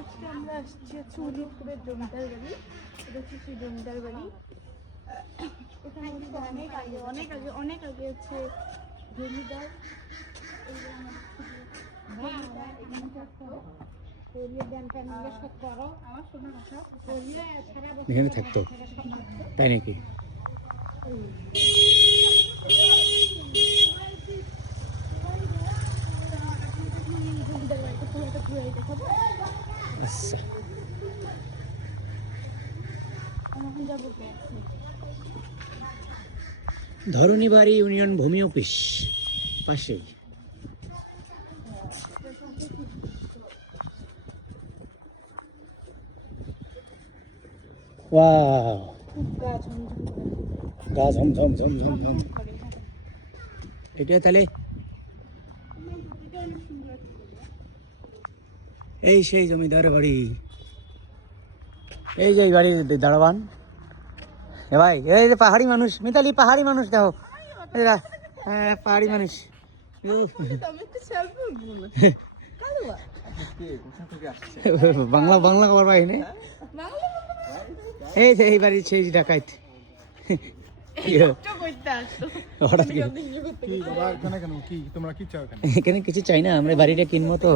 আজকে আমরা আসছি হচ্ছে উলিপুরের জমিদার বাড়ি। এটা হচ্ছে সেই জমিদার বাড়ি। এখানে অনেক আগে হচ্ছে জমিদার এখানে থাকতো, তাই নাকি? আচ্ছা, ধরণীবাড়ি ইউনিয়ন ভূমি অফিস পাশেই। ওয়াও, গা ঝমঝম ঝমঝম ঝম। এটা তাহলে এই সেই জমিদার বাড়ি। এই যে গাড়ি দাঁড়াবান। এ ভাই, এই যে পাহাড়ি মানুষ, মিতালি পাহাড়ি মানুষ দেখো। হ্যাঁ, পাহাড়ি মানুষ। বাংলা বাংলা খবর পাইনি। এই যে এই বাড়ি সেই ডাকাইত। এখানে কিছু চাই না, আমরা বাড়িটা কিনবো তো।